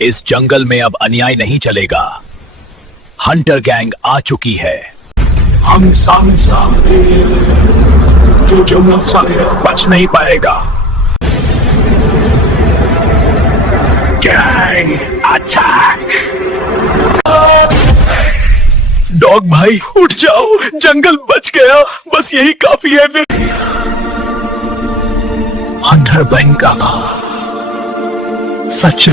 इस जंगल में अब अन्याय नहीं चलेगा। हंटर गैंग आ चुकी है। हम सामने जो जंगल से बच नहीं पाएगा। Gang attack. डॉग भाई उठ जाओ, जंगल बच गया, बस यही काफी है। हंटर गैंग का सच